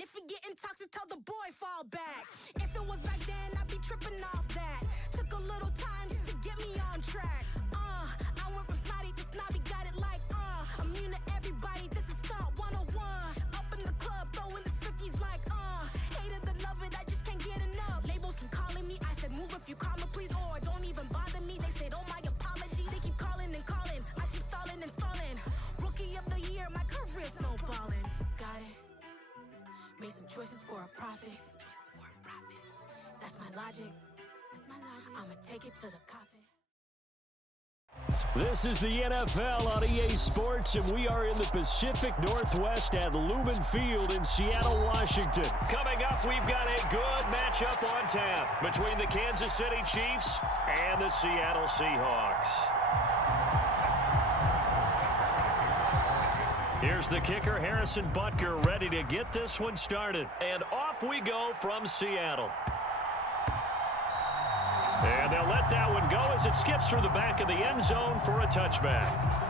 And if you're getting toxic, tell the boy fall back. If it was back then, I'd be tripping off that. Took a little time just to get me on track. I went from snotty to snobby, got it like, immune to everybody, this is stunt 101. Up in the club, throwing this 50s like, hate it, love it, I just can't get enough. Labels keep calling me, I said move if you call me, please, or don't even bother me. They said, oh my apology, they keep calling and calling. I keep stalling and stalling. Rookie of the year, my career snowballing. Got it. Made some choices for a profit. That's my logic. I'ma take it to the coffin. This is the NFL on EA Sports, and we are in the Pacific Northwest at Lumen Field in Seattle, Washington. Coming up, we've got a good matchup on tap between the Kansas City Chiefs and the Seattle Seahawks. Here's the kicker, Harrison Butker, ready to get this one started. And off we go from Seattle. And they'll let that one go as it skips through the back of the end zone for a touchback.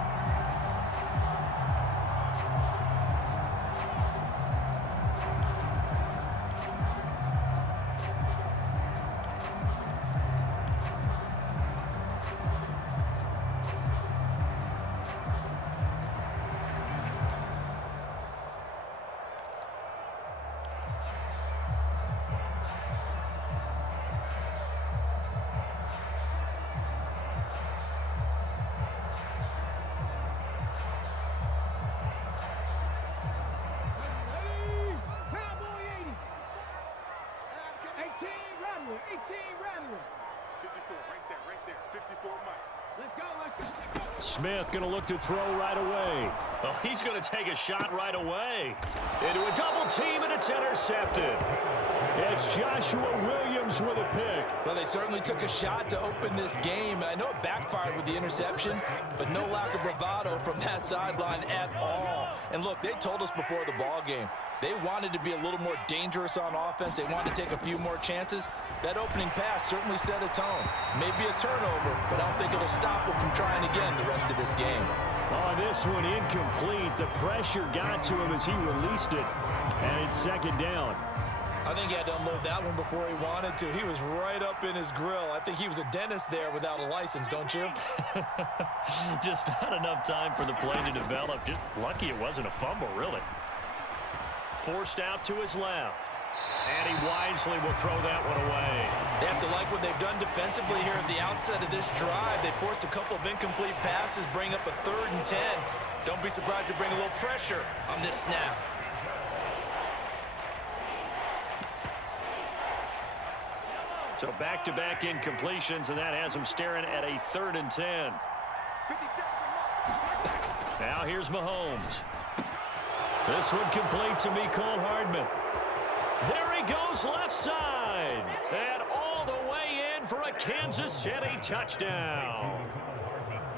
Smith going to look to throw right away. Oh, he's going to take a shot right away. Into a double team, and it's intercepted. It's Joshua Williams with a pick. Well, they certainly took a shot to open this game. I know it backfired with the interception, but no lack of bravado from that sideline at all. And look, they told us before the ball game, they wanted to be a little more dangerous on offense. They wanted to take a few more chances. That opening pass certainly set a tone. Maybe a turnover, but I don't think it'll stop them from trying again the rest of this game. Oh, this one incomplete. The pressure got to him as he released it, and it's second down. I think he had to unload that one before he wanted to. He was right up in his grill. I think he was a dentist there without a license, don't you? Just not enough time for the play to develop. Just lucky it wasn't a fumble, really. Forced out to his left. And he wisely will throw that one away. They have to like what they've done defensively here at the outset of this drive. They forced a couple of incomplete passes, bring up a 3rd and 10. Don't be surprised to bring a little pressure on this snap. So back-to-back incompletions, and that has them staring at a 3rd and 10. Now here's Mahomes. This one complete to Mecole Hardman. There he goes left side. And all the way in for a Kansas City touchdown.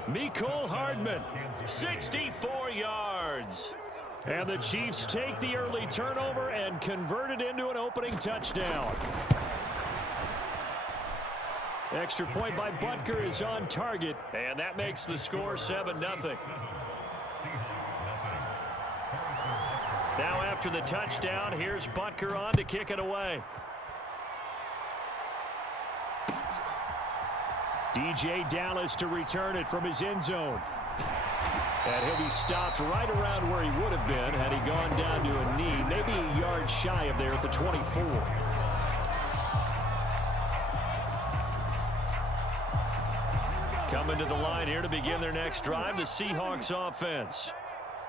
Mecole Hardman, 64 yards. And the Chiefs take the early turnover and convert it into an opening touchdown. Extra point by Butker is on target, and that makes the score 7-0. Now after the touchdown, here's Butker on to kick it away. DJ Dallas to return it from his end zone. And he'll be stopped right around where he would have been had he gone down to a knee, maybe a yard shy of there at the 24. Coming to the line here to begin their next drive, the Seahawks offense.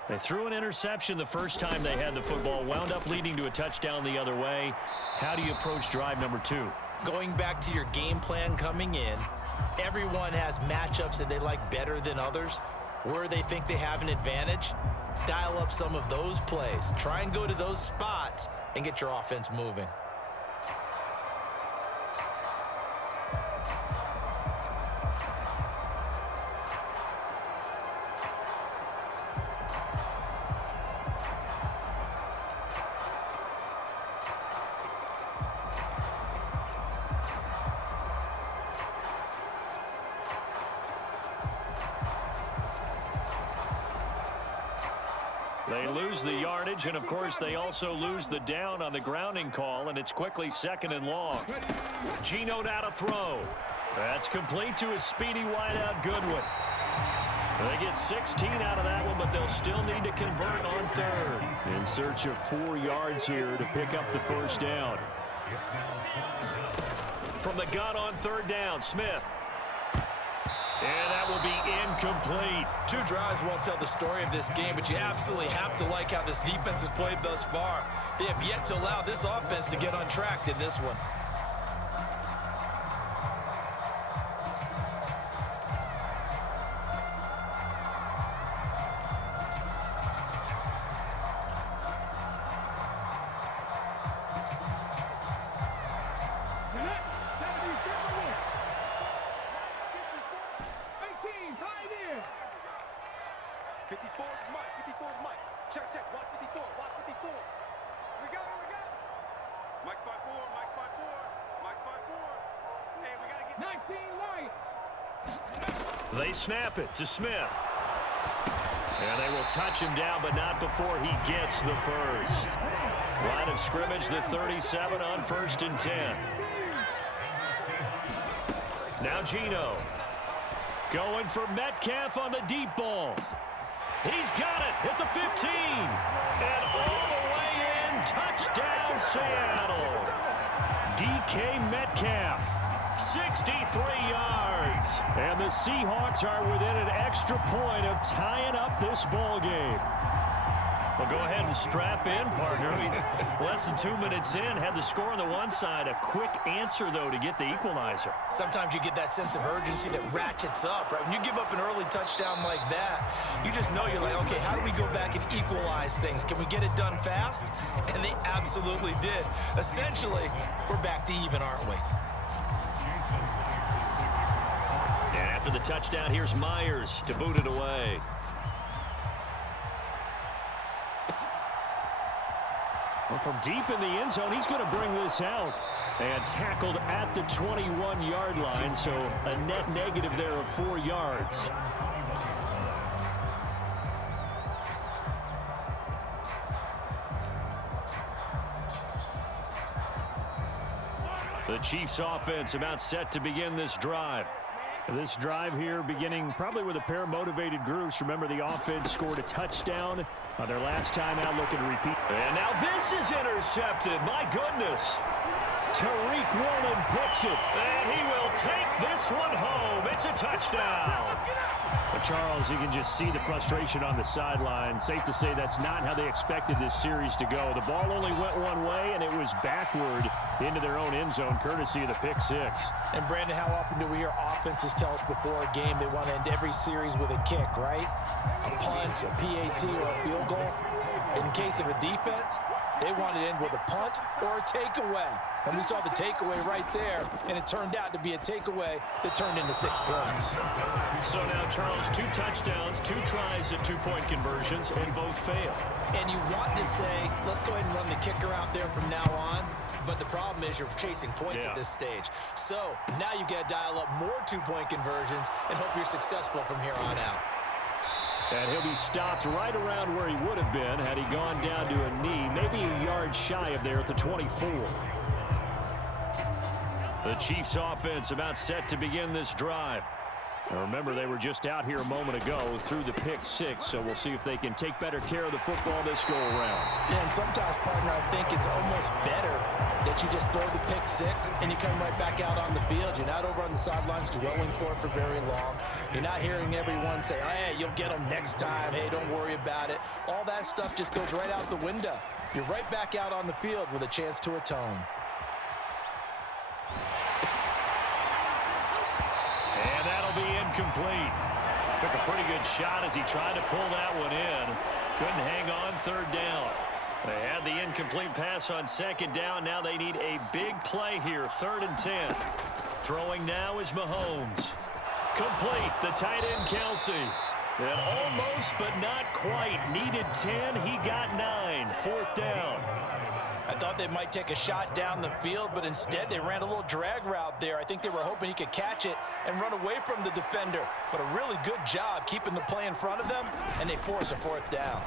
They threw an interception the first time they had the football, wound up leading to a touchdown the other way. How do you approach drive number 2? Going back to your game plan coming in, everyone has matchups that they like better than others. Where they think they have an advantage, dial up some of those plays. Try and go to those spots and get your offense moving. They lose the yardage, and, of course, they also lose the down on the grounding call, and it's quickly 2nd and long. Geno now to throw. That's complete to his speedy wideout, Goodwin. They get 16 out of that one, but they'll still need to convert on 3rd. In search of 4 yards here to pick up the first down. From the gun on 3rd down, Smith. And that will be incomplete. 2 drives won't tell the story of this game, but you absolutely have to like how this defense has played thus far. They have yet to allow this offense to get untracked in this one. They snap it to Smith. And they will touch him down, but not before he gets the first. Line of scrimmage, the 37 on 1st and 10. Now Geno. Going for Metcalf on the deep ball. He's got it at the 15. And all the way in, touchdown Seattle. DK Metcalf. 63 yards. And the Seahawks are within an extra point of tying up this ball game. Well, go ahead and strap in, partner. Less than 2 minutes in, had the score on the one side. A quick answer, though, to get the equalizer. Sometimes you get that sense of urgency that ratchets up, right? When you give up an early touchdown like that, you just know you're like, okay, how do we go back and equalize things? Can we get it done fast? And they absolutely did. Essentially, we're back to even, aren't we? And after the touchdown, here's Myers to boot it away. Well, from deep in the end zone, he's going to bring this out. And tackled at the 21-yard line, so a net negative there of 4 yards. The Chiefs offense about set to begin this drive. This drive here beginning probably with a pair of motivated groups. Remember, the offense scored a touchdown on their last time out, looking to repeat. And now this is intercepted. My goodness. Tariq Woolen picks it, and he will take this one home. It's a touchdown. But Charles, you can just see the frustration on the sideline. Safe to say that's not how they expected this series to go. The ball only went one way, and it was backward into their own end zone, courtesy of the pick six. And, Brandon, how often do we hear offenses tell us before a game they want to end every series with a kick, right? A punt, a PAT, or a field goal. In case of a defense, they want to end with a punt or a takeaway. And we saw the takeaway right there, and it turned out to be a takeaway that turned into 6 points. So now, Charles, 2 touchdowns, 2 tries at 2-point conversions, and both fail. And you want to say, let's go ahead and run the kicker out there from now on. But the problem is you're chasing points at this stage. So now you got to dial up more 2-point conversions and hope you're successful from here on out. And he'll be stopped right around where he would have been had he gone down to a knee, maybe a yard shy of there at the 24. The Chiefs offense about set to begin this drive. Now remember, they were just out here a moment ago through the pick six, so we'll see if they can take better care of the football this go-around. Yeah, and sometimes, partner, I think it's almost better that you just throw the pick six and you come right back out on the field. You're not over on the sidelines dwelling for it for very long. You're not hearing everyone say, oh, hey, you'll get them next time. Hey, don't worry about it. All that stuff just goes right out the window. You're right back out on the field with a chance to atone. And that'll be incomplete. Took a pretty good shot as he tried to pull that one in. Couldn't hang on 3rd down. They had the incomplete pass on 2nd down. Now they need a big play here, 3rd and 10. Throwing now is Mahomes. Complete, the tight end Kelsey. And almost but not quite. Needed 10, he got 9. 4th down. I thought they might take a shot down the field, but instead they ran a little drag route there. I think they were hoping he could catch it and run away from the defender. But a really good job keeping the play in front of them, and they force a 4th down.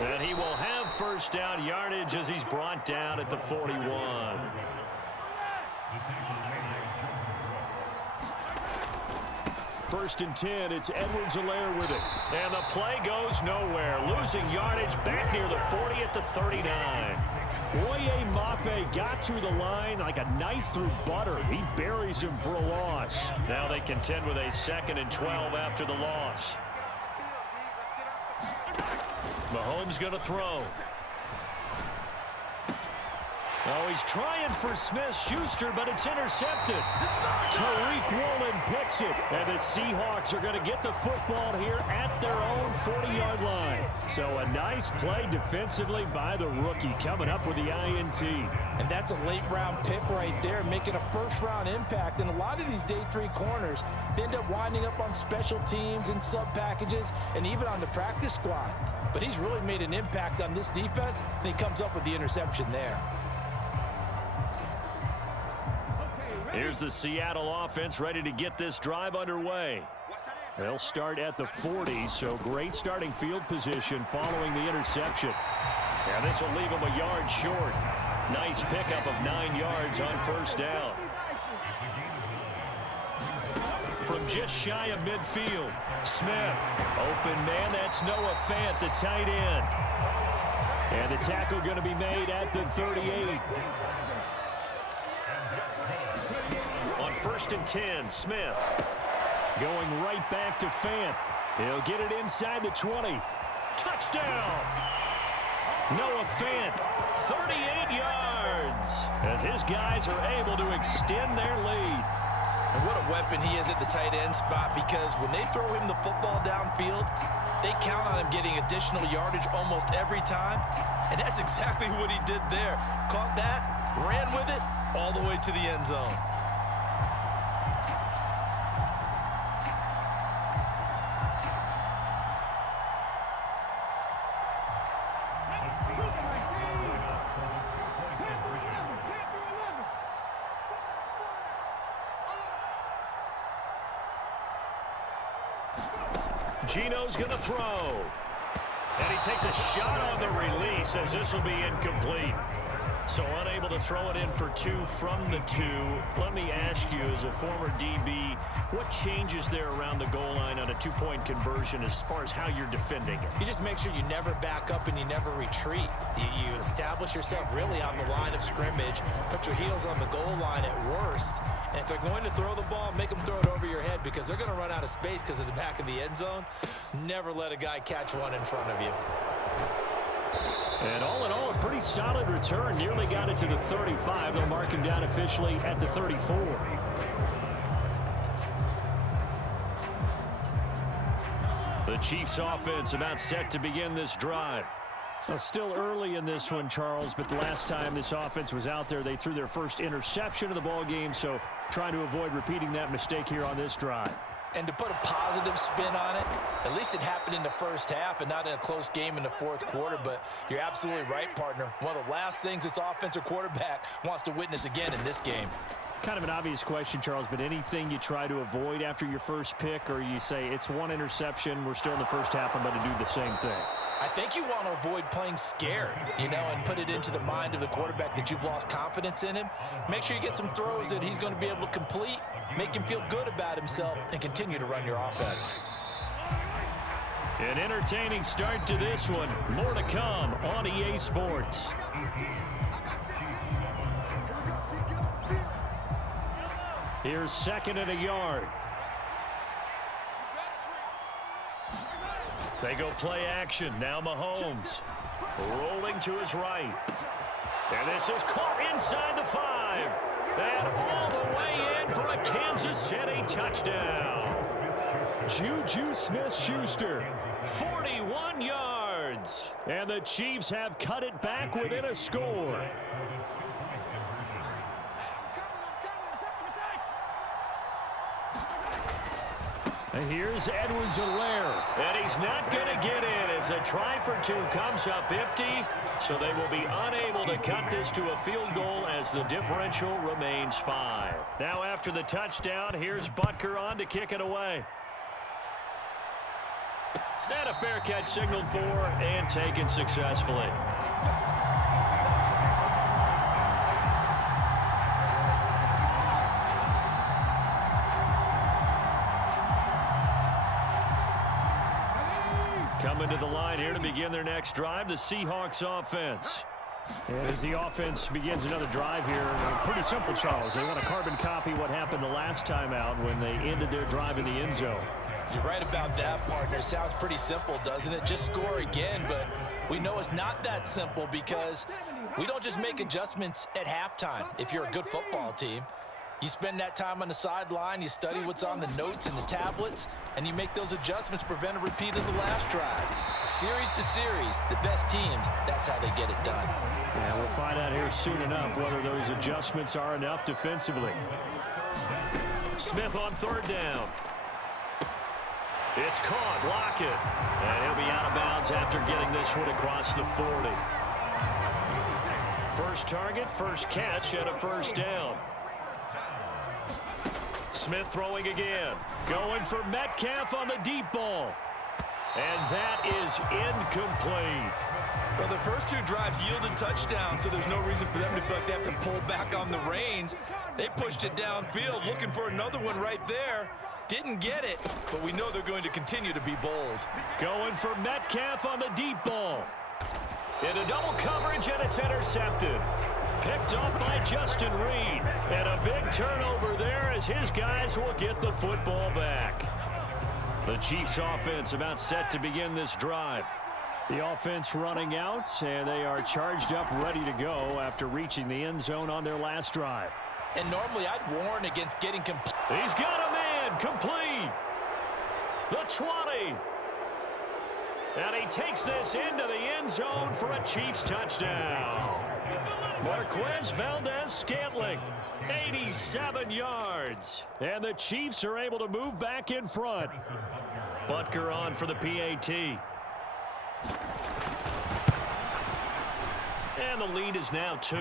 And he will have first down yardage as he's brought down at the 41. First and 10, it's Edwards-Helaire with it. And the play goes nowhere. Losing yardage back near the 40 at the 39. Boye Mafe got to the line like a knife through butter. He buries him for a loss. Now they contend with a 2nd and 12 after the loss. Mahomes going to throw. Oh, he's trying for Smith-Schuster, but it's intercepted. Tariq Woolen picks it, and the Seahawks are going to get the football here at their own 40-yard line. So a nice play defensively by the rookie, coming up with the INT. And that's a late-round pick right there, making a first-round impact. And a lot of these day 3 corners, they end up winding up on special teams and sub-packages and even on the practice squad. But he's really made an impact on this defense, and he comes up with the interception there. Here's the Seattle offense ready to get this drive underway. They'll start at the 40, so great starting field position following the interception. And this will leave him a yard short. Nice pickup of 9 yards on first down. From just shy of midfield, Smith. Open man, that's Noah Fant, the tight end. And the tackle going to be made at the 38. On 1st and 10, Smith going right back to Fant. He'll get it inside the 20. Touchdown! Noah Fant, 38 yards, as his guys are able to extend their lead. And what a weapon he is at the tight end spot, because when they throw him the football downfield, they count on him getting additional yardage almost every time. And that's exactly what he did there. Caught that, ran with it, all the way to the end zone. Gino's going to throw. And he takes a shot on the release, as this will be incomplete. So unable to throw it in for 2 from the 2. Let me ask you, as a former DB, what changes there around the goal line on a 2-point conversion as far as how you're defending it? You just make sure you never back up and you never retreat. You establish yourself really on the line of scrimmage, put your heels on the goal line at worst, and if they're going to throw the ball, make them throw it over your head, because they're going to run out of space because of the back of the end zone. Never let a guy catch one in front of you. And all in all, a pretty solid return. Nearly got it to the 35. They'll mark him down officially at the 34. The Chiefs offense about set to begin this drive. So still early in this one, Charles, but the last time this offense was out there, they threw their first interception of the ball game, so trying to avoid repeating that mistake here on this drive. And to put a positive spin on it, at least it happened in the first half and not in a close game in the fourth quarter. But you're absolutely right, partner. One of the last things this offensive quarterback wants to witness again in this game. Kind of an obvious question, Charles, but anything you try to avoid after your first pick, or you say it's one interception, we're still in the first half, I'm going to do the same thing? I think you want to avoid playing scared, and put it into the mind of the quarterback that you've lost confidence in him. Make sure you get some throws that he's going to be able to complete, make him feel good about himself, and continue to run your offense. An entertaining start to this one. More to come on EA Sports. Here's 2nd and a yard. They go play action. Now Mahomes rolling to his right. And this is caught inside the 5. And all the way in for a Kansas City touchdown. Juju Smith-Schuster, 41 yards. And the Chiefs have cut it back within a score. And here's Edwards-Helaire. And he's not going to get in as a try for 2 comes up empty. So they will be unable to cut this to a field goal as the differential remains 5. Now after the touchdown, here's Butker on to kick it away. And a fair catch signaled for and taken successfully. Coming to the line here to begin their next drive, the Seahawks offense. And as the offense begins another drive here, pretty simple, Charles. They want to carbon copy what happened the last time out when they ended their drive in the end zone. You're right about that, partner. Sounds pretty simple, doesn't it? Just score again, but we know it's not that simple because we don't just make adjustments at halftime if you're a good football team. You spend that time on the sideline, you study what's on the notes and the tablets, and you make those adjustments to prevent a repeat of the last drive. Series to series, the best teams, that's how they get it done. Yeah, we'll find out here soon enough whether those adjustments are enough defensively. Smith on third down. It's caught, Lockett. And he'll be out of bounds after getting this one across the 40. First target, first catch, and a first down. Smith throwing again. Going for Metcalf on the deep ball. And that is incomplete. Well, the first two drives yielded touchdowns, so there's no reason for them to feel like they have to pull back on the reins. They pushed it downfield, looking for another one right there. Didn't get it, but we know they're going to continue to be bold. Going for Metcalf on the deep ball. Into double coverage, and it's intercepted. Picked up by Justin Reed. And a big turnover there as his guys will get the football back. The Chiefs offense about set to begin this drive. The offense running out, and they are charged up, ready to go after reaching the end zone on their last drive. And normally I'd warn against getting complete. He's got a man complete. The 20. And he takes this into the end zone for a Chiefs touchdown. Marquez Valdez-Scantling, 87 yards. And the Chiefs are able to move back in front. Butker on for the PAT. And the lead is now 2.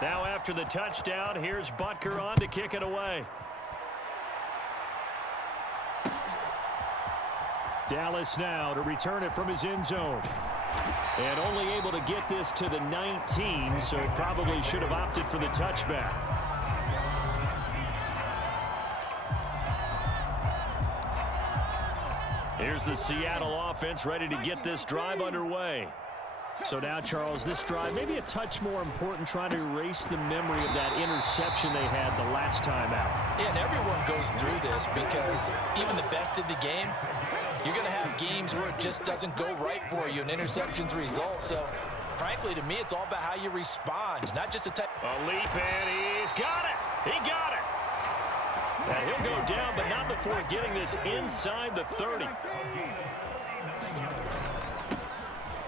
Now after the touchdown, here's Butker on to kick it away. Dallas now to return it from his end zone. And only able to get this to the 19, so probably should have opted for the touchback. Here's the Seattle offense ready to get this drive underway. So now, Charles, this drive maybe a touch more important, trying to erase the memory of that interception they had the last time out. Yeah, and everyone goes through this because even the best in the game, you're going to have games where it just doesn't go right for you, and interceptions result. So, frankly, to me, it's all about how you respond, not just a type. A leap, and he's got it. He got it. And he'll go down, but not before getting this inside the 30.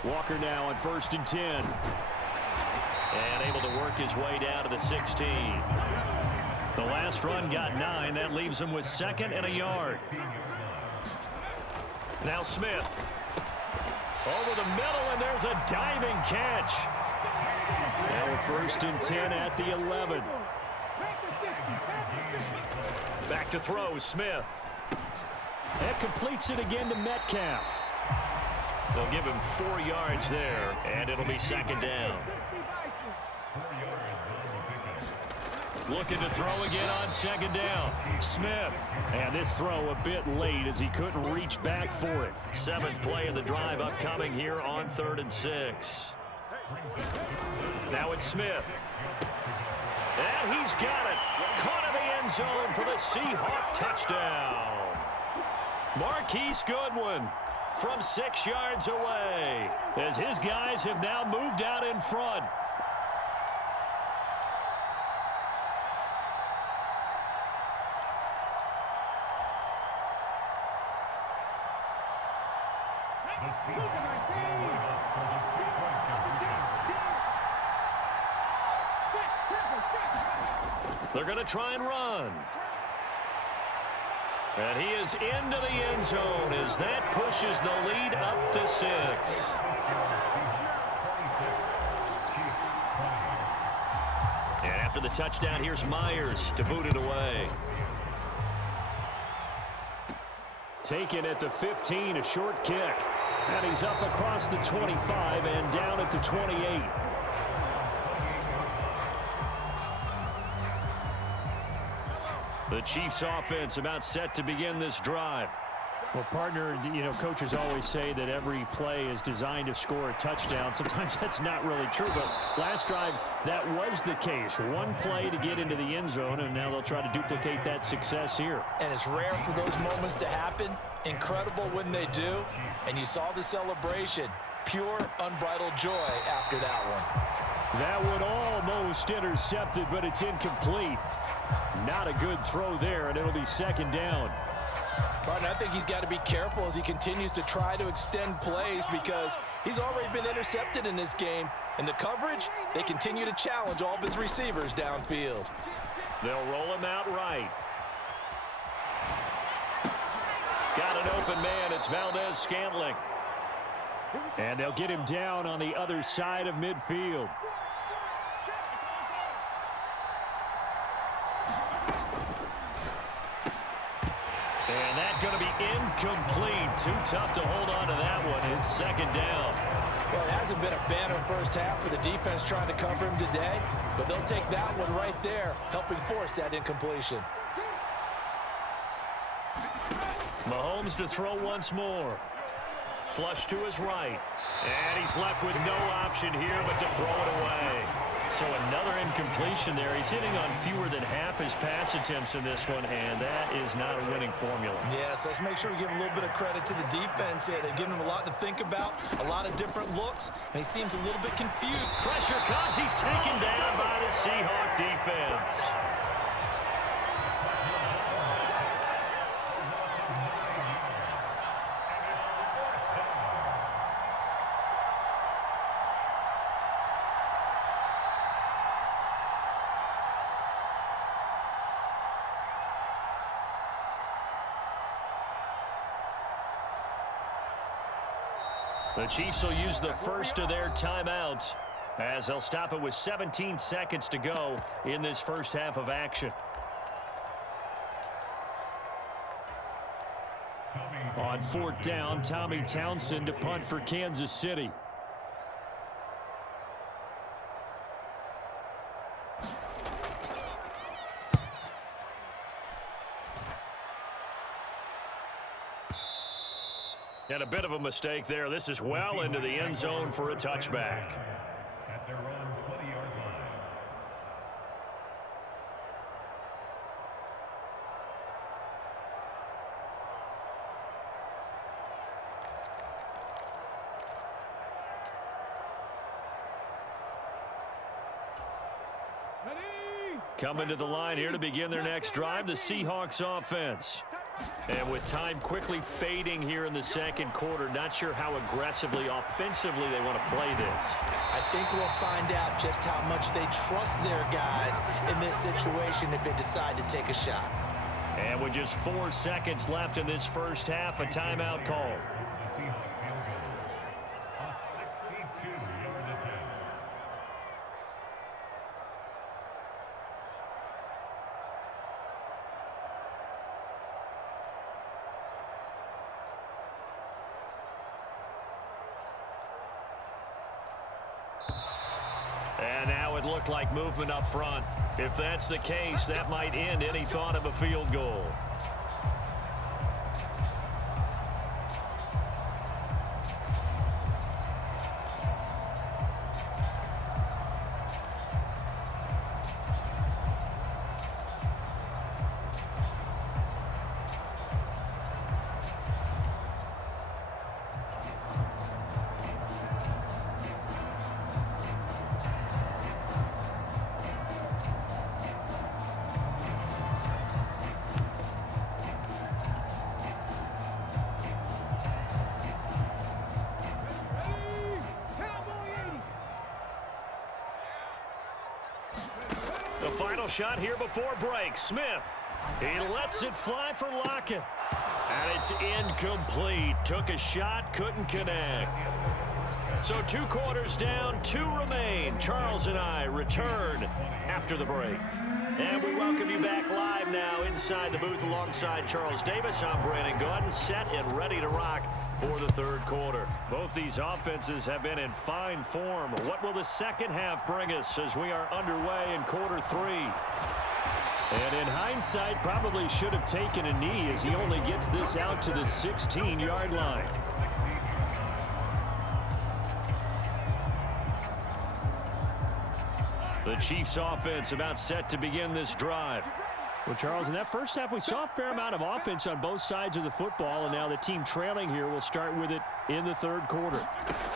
Walker now on 1st and 10. And able to work his way down to the 16. The last run got 9. That leaves him with 2nd and a yard. Now Smith. Over the middle, and there's a diving catch. Now 1st and 10 at the 11. Back to throw, Smith. That completes it again to Metcalf. They'll give him 4 yards there, and it'll be 2nd down. Looking to throw again on 2nd down. Smith. And this throw a bit late as he couldn't reach back for it. 7th play of the drive upcoming here on 3rd and 6. Now it's Smith. And he's got it. Caught in the end zone for the Seahawk touchdown. Marquise Goodwin from 6 yards away as his guys have now moved out in front. They're going to try and run. And he is into the end zone as that pushes the lead up to 6. And After the touchdown, here's Myers to boot it away. Taken at the 15, a short kick. And he's up across the 25 and down at the 28. The Chiefs offense about set to begin this drive. Well, partner, you know, coaches always say that every play is designed to score a touchdown. Sometimes that's not really true, but last drive, that was the case. One play to get into the end zone, and now they'll try to duplicate that success here. And it's rare for those moments to happen. Incredible when they do. And you saw the celebration. Pure, unbridled joy after that one. That one almost intercepted, but it's incomplete. Not a good throw there, and it'll be second down. Martin, I think he's got to be careful as he continues to try to extend plays because he's already been intercepted in this game. And the coverage, they continue to challenge all of his receivers downfield. They'll roll him out right. Got an open man. It's Valdez-Scantling. And they'll get him down on the other side of midfield. And that's going to be incomplete. Too tough to hold on to that one. It's second down. Well, it hasn't been a banner first half for the defense trying to cover him today, but they'll take that one right there, helping force that incompletion. Mahomes to throw once more. Flush to his right. And he's left with no option here but to throw it away. So another incompletion there. He's hitting on fewer than half his pass attempts in this one, and that is not a winning formula. Yes, let's make sure we give a little bit of credit to the defense here. They've given him a lot to think about, a lot of different looks, and he seems a little bit confused. Pressure comes. He's taken down by the Seahawk defense. The Chiefs will use the first of their timeouts as they'll stop it with 17 seconds to go in this first half of action. On fourth down, Tommy Townsend to punt for Kansas City. And a bit of a mistake there. This is well into the end zone for a touchback. At their own 20-yard line. Coming to the line here to begin their next drive, the Seahawks offense. And with time quickly fading here in the second quarter, not sure how aggressively, offensively they want to play this. I think we'll find out just how much they trust their guys in this situation if they decide to take a shot. And with just 4 seconds left in this first half, a timeout call. And now it looked like movement up front. If that's the case, that might end any thought of a field goal. The final shot here before break. Smith. He lets it fly for Lockett. And it's incomplete. Took a shot, couldn't connect. So 2 quarters down, 2 remain. Charles and I return after the break. And we welcome you back live now inside the booth alongside Charles Davis. I'm Brandon Gaudin, set and ready to rock for the 3rd quarter. Both these offenses have been in fine form. What will the second half bring us as we are underway in quarter 3? And in hindsight, probably should have taken a knee as he only gets this out to the 16-yard line. The Chiefs offense about set to begin this drive. Well, Charles, in that first half, we saw a fair amount of offense on both sides of the football, and now the team trailing here will start with it in the 3rd quarter.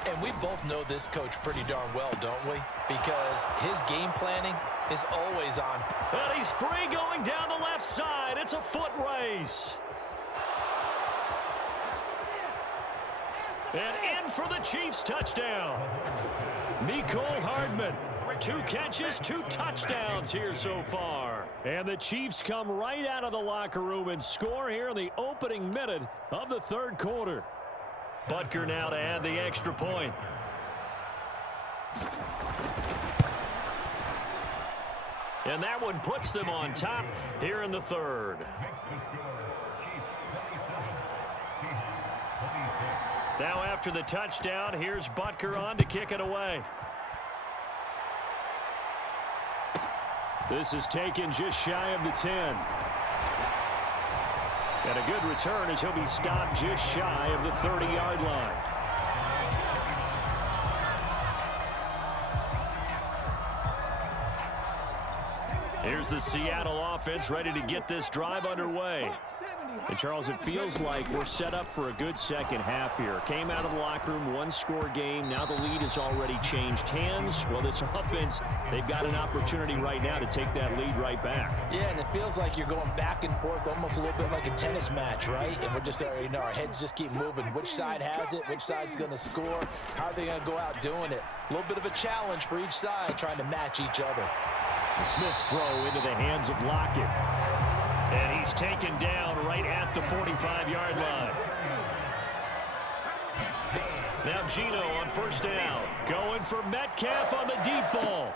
And we both know this coach pretty darn well, don't we? Because his game planning is always on. And he's free going down the left side. It's a foot race. And in for the Chiefs touchdown. Mecole Hardman. 2 catches, 2 touchdowns here so far. And the Chiefs come right out of the locker room and score here in the opening minute of the 3rd quarter. Butker now to add the extra point. And that one puts them on top here in the 3rd. Now after the touchdown, here's Butker on to kick it away. This is taken just shy of the 10. And a good return as he'll be stopped just shy of the 30-yard line. Here's the Seattle offense ready to get this drive underway. And, Charles, it feels like we're set up for a good second half here. Came out of the locker room, 1-score game. Now the lead has already changed hands. Well, this offense, they've got an opportunity right now to take that lead right back. Yeah, and it feels like you're going back and forth almost a little bit like a tennis match, right? And we're just, our heads just keep moving. Which side has it? Which side's going to score? How are they going to go out doing it? A little bit of a challenge for each side trying to match each other. Smith's throw into the hands of Lockett. And he's taken down right at the 45-yard line. Now Gino on 1st down. Going for Metcalf on the deep ball.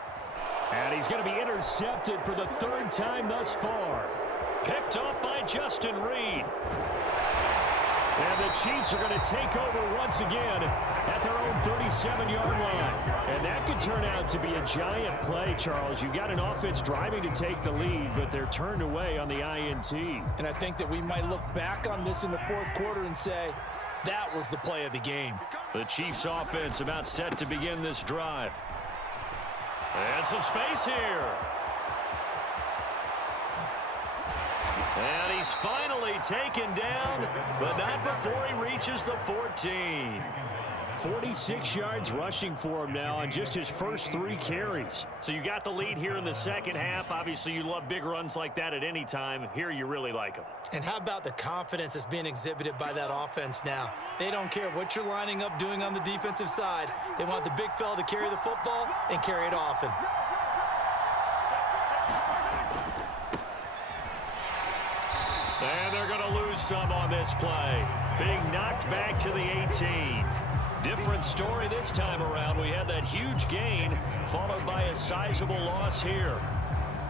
And he's going to be intercepted for the 3rd time thus far. Picked off by Justin Reed. And the Chiefs are going to take over once again at their own 37-yard line. And that could turn out to be a giant play, Charles. You've got an offense driving to take the lead, but they're turned away on the INT. And I think that we might look back on this in the 4th quarter and say, that was the play of the game. The Chiefs offense about set to begin this drive. And some space here. And he's finally taken down, but not before he reaches the 14. 46 yards rushing for him now on just his first 3 carries. So you got the lead here in the second half. Obviously, you love big runs like that at any time. Here, you really like them. And how about the confidence that's being exhibited by that offense now? They don't care what you're lining up doing on the defensive side. They want the big fella to carry the football and carry it often. And they're going to lose some on this play. Being knocked back to the 18. Different story this time around. We had that huge gain followed by a sizable loss here.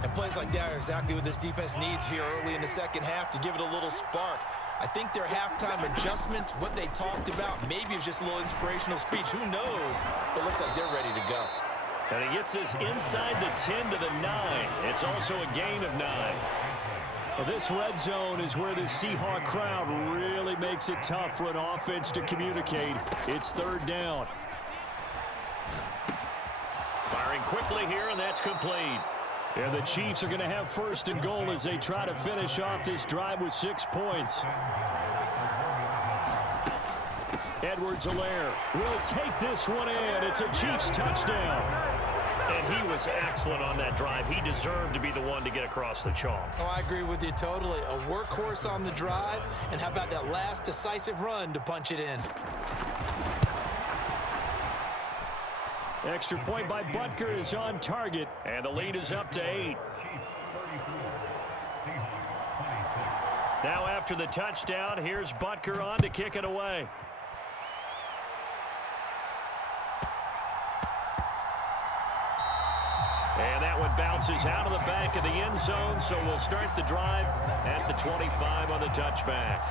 And plays like that are exactly what this defense needs here early in the second half to give it a little spark. I think their halftime adjustments, what they talked about, maybe it was just a little inspirational speech. Who knows? But it looks like they're ready to go. And he gets this inside the 10 to the 9. It's also a gain of 9. Well, this red zone is where the Seahawk crowd really makes it tough for an offense to communicate. It's 3rd down. Firing quickly here, and that's complete. And the Chiefs are going to have 1st and goal as they try to finish off this drive with 6 points. Edwards-Helaire will take this one in. It's a Chiefs touchdown. And he was excellent on that drive. He deserved to be the one to get across the chalk. Oh, I agree with you totally. A workhorse on the drive. And how about that last decisive run to punch it in? Extra point by Butker is on target. And the lead is up to 8. Now after the touchdown, here's Butker on to kick it away. And that one bounces out of the back of the end zone, so we'll start the drive at the 25 on the touchback.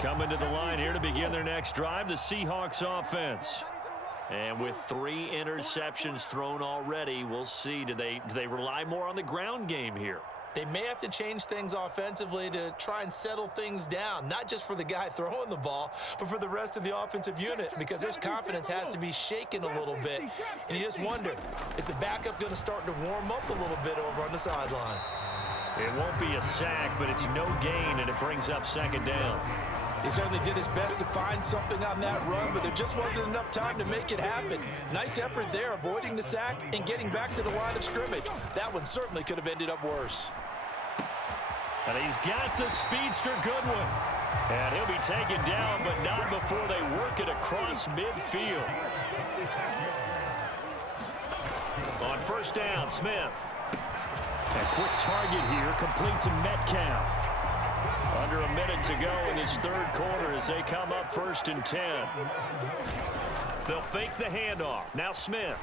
Coming to the line here to begin their next drive, the Seahawks offense. And with 3 interceptions thrown already, we'll see. Do they rely more on the ground game here? They may have to change things offensively to try and settle things down, not just for the guy throwing the ball, but for the rest of the offensive unit, because their confidence has to be shaken a little bit. And you just wonder, is the backup going to start to warm up a little bit over on the sideline? It won't be a sack, but it's no gain, and it brings up second down. He certainly did his best to find something on that run, but there just wasn't enough time to make it happen. Nice effort there, avoiding the sack and getting back to the line of scrimmage. That one certainly could have ended up worse. And he's got the speedster Goodwin. And he'll be taken down, but not before they work it across midfield. On first down, Smith. A quick target here, complete to Metcalf. Under a minute to go in this third quarter as they come up 1st and 10. They'll fake the handoff. Now Smith.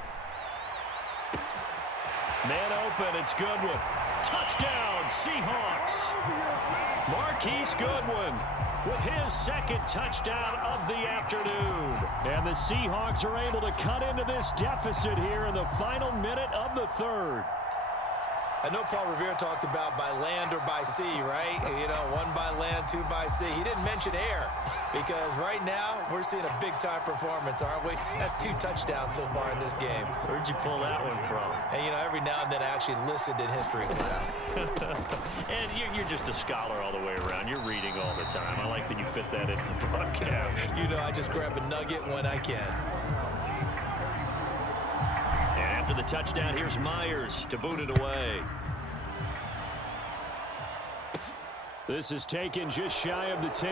Man open, it's Goodwin. Touchdown, Seahawks. Marquise Goodwin with his second touchdown of the afternoon. And the Seahawks are able to cut into this deficit here in the final minute of the third. I know Paul Revere talked about by land or by sea, right? You know, 1 by land, 2 by sea. He didn't mention air because right now we're seeing a big-time performance, aren't we? That's 2 touchdowns so far in this game. Where'd you pull that one from? And, you know, every now and then I actually listened in history class. And you're just a scholar all the way around. You're reading all the time. I like that you fit that in the broadcast. You know, I just grab a nugget when I can. After the touchdown, here's Myers to boot it away. This is taken just shy of the 10.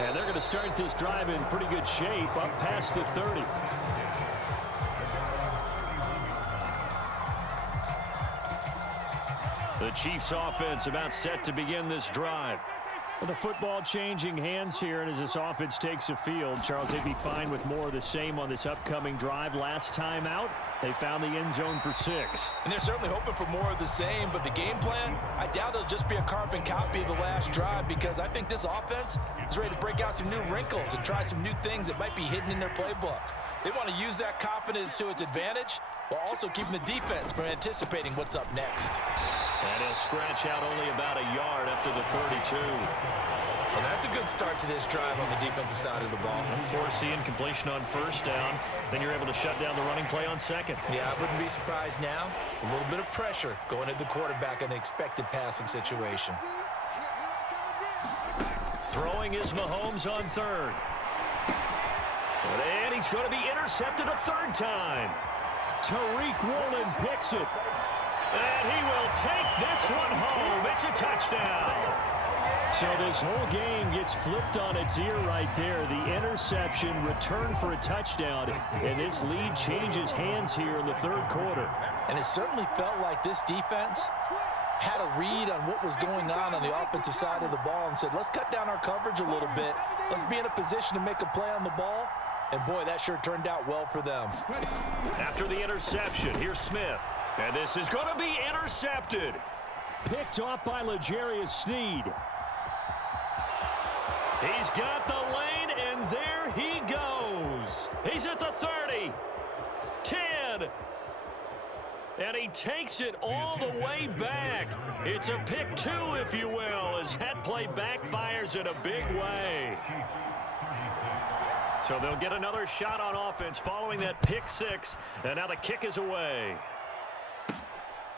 And they're going to start this drive in pretty good shape, up past the 30. The Chiefs offense about set to begin this drive. Well, the football changing hands here, and as this offense takes a field, Charles, they'd be fine with more of the same on this upcoming drive. Last time out, they found the end zone for 6. And they're certainly hoping for more of the same, but the game plan, I doubt it'll just be a carbon copy of the last drive, because I think this offense is ready to break out some new wrinkles and try some new things that might be hidden in their playbook. They want to use that confidence to its advantage while also keeping the defense from anticipating what's up next. And he'll scratch out only about a yard up to the 32. Well, that's a good start to this drive on the defensive side of the ball. Foreseeing completion on first down. Then you're able to shut down the running play on second. Yeah, I wouldn't be surprised now. A little bit of pressure going at the quarterback in an expected passing situation. Throwing is Mahomes on third. And he's going to be intercepted a third time. Tariq Woolen picks it. And he will take this one home. It's a touchdown. So this whole game gets flipped on its ear right there. The interception, return for a touchdown, and this lead changes hands here in the third quarter. And it certainly felt like this defense had a read on what was going on the offensive side of the ball and said, let's cut down our coverage a little bit. Let's be in a position to make a play on the ball. And, boy, that sure turned out well for them. After the interception, here's Smith. And this is going to be intercepted. Picked off by L'Jarius Sneed. He's got the lane, and there he goes. He's at the 30, 10, and he takes it all the way back. It's a pick 2, if you will, as that play backfires in a big way. So they'll get another shot on offense following that pick 6, and now the kick is away.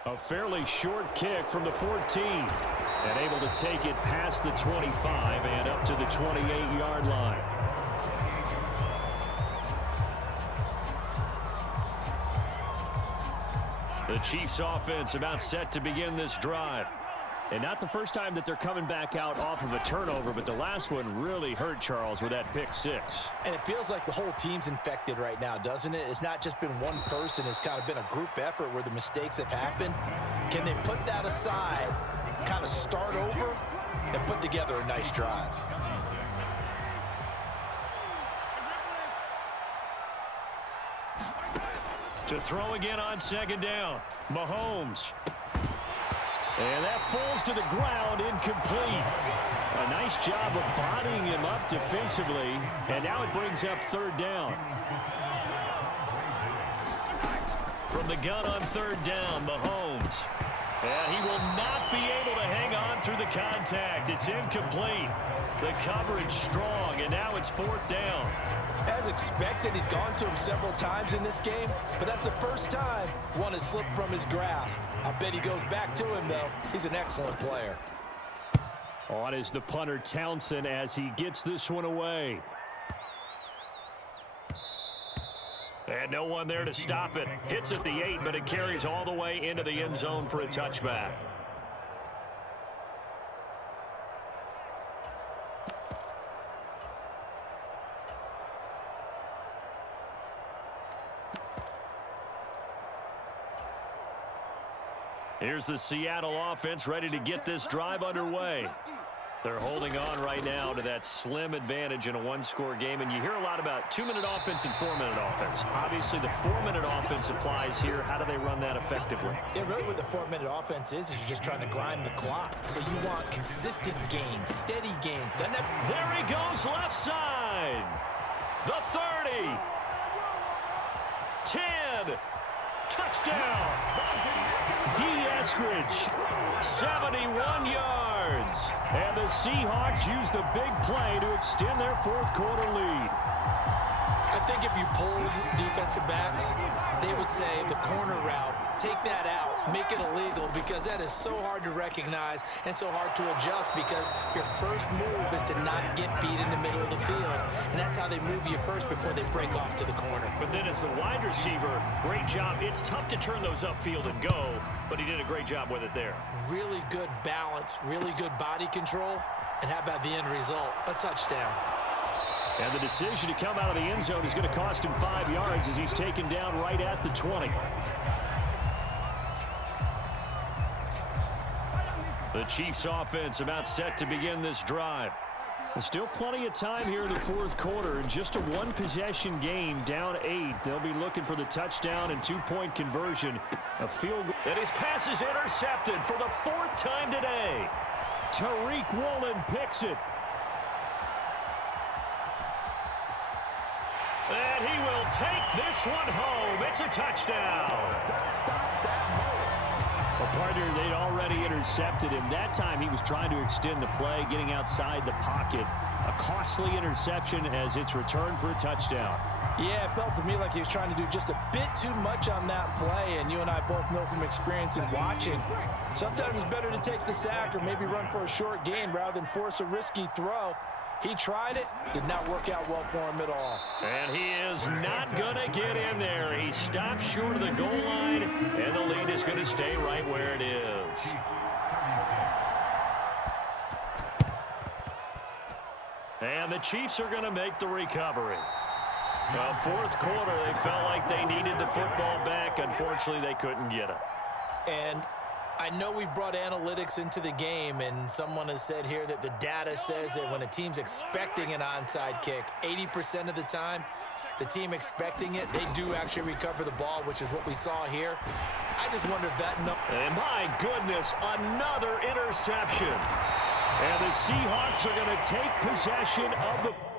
A fairly short kick from the 14. And able to take it past the 25 and up to the 28-yard line. The Chiefs offense about set to begin this drive. And not the first time that they're coming back out off of a turnover, but the last one really hurt Charles with that pick 6. And it feels like the whole team's infected right now, doesn't it? It's not just been one person. It's kind of been a group effort where the mistakes have happened. Can they put that aside, kind of start over, and put together a nice drive? To throw again on second down. Mahomes. And that falls to the ground, incomplete. A nice job of bodying him up defensively. And now it brings up third down. From the gun on third down, Mahomes. And he will not be able to hang on through the contact. It's incomplete. The coverage strong, and now it's fourth down. As expected, he's gone to him several times in this game, but that's the first time one has slipped from his grasp. I bet he goes back to him, though. He's an excellent player. On is the punter, Townsend, as he gets this one away. And no one there to stop it. Hits at the 8, but it carries all the way into the end zone for a touchback. Here's the Seattle offense ready to get this drive underway. They're holding on right now to that slim advantage in a one-score game, and you hear a lot about 2-minute offense and 4-minute offense. Obviously, the 4-minute offense applies here. How do they run that effectively? Yeah, really what the 4-minute offense is you're just trying to grind the clock. So you want consistent gains, steady gains. Doesn't it? There he goes, left side. The 30. 10. Touchdown. D. Eskridge, 71 yards. And the Seahawks use the big play to extend their fourth quarter lead. I think if you pulled defensive backs, they would say the corner route, take that out, make it illegal, because that is so hard to recognize and so hard to adjust, because your first move is to not get beat in the middle of the field. And that's how they move you first before they break off to the corner. But then as the wide receiver, great job. It's tough to turn those upfield and go, but he did a great job with it there. Really good balance, really good body control. And how about the end result? A touchdown. And the decision to come out of the end zone is going to cost him 5 yards as he's taken down right at the 20. The Chiefs offense about set to begin this drive. There's still plenty of time here in the fourth quarter. In just a one-possession game, down 8. They'll be looking for the touchdown and two-point conversion. A field goal. And his pass is intercepted for the 4th time today. Tariq Woolen picks it. And he will take this one home. It's a touchdown. A partner, they'd already intercepted him. That time he was trying to extend the play, getting outside the pocket. A costly interception as it's returned for a touchdown. Yeah, it felt to me like he was trying to do just a bit too much on that play, and you and I both know from experience in watching, sometimes it's better to take the sack or maybe run for a short gain rather than force a risky throw. He tried it, did not work out well for him at all. And he is not going to get in there. He stopped short of the goal line, and the lead is going to stay right where it is. And the Chiefs are going to make the recovery. Well, fourth quarter, they felt like they needed the football back. Unfortunately, they couldn't get it. And I know we brought analytics into the game, and someone has said here that the data says that when a team's expecting an onside kick, 80% of the time, the team expecting it, they do actually recover the ball, which is what we saw here. I just wonder if that... And my goodness, another interception. And the Seahawks are going to take possession of the...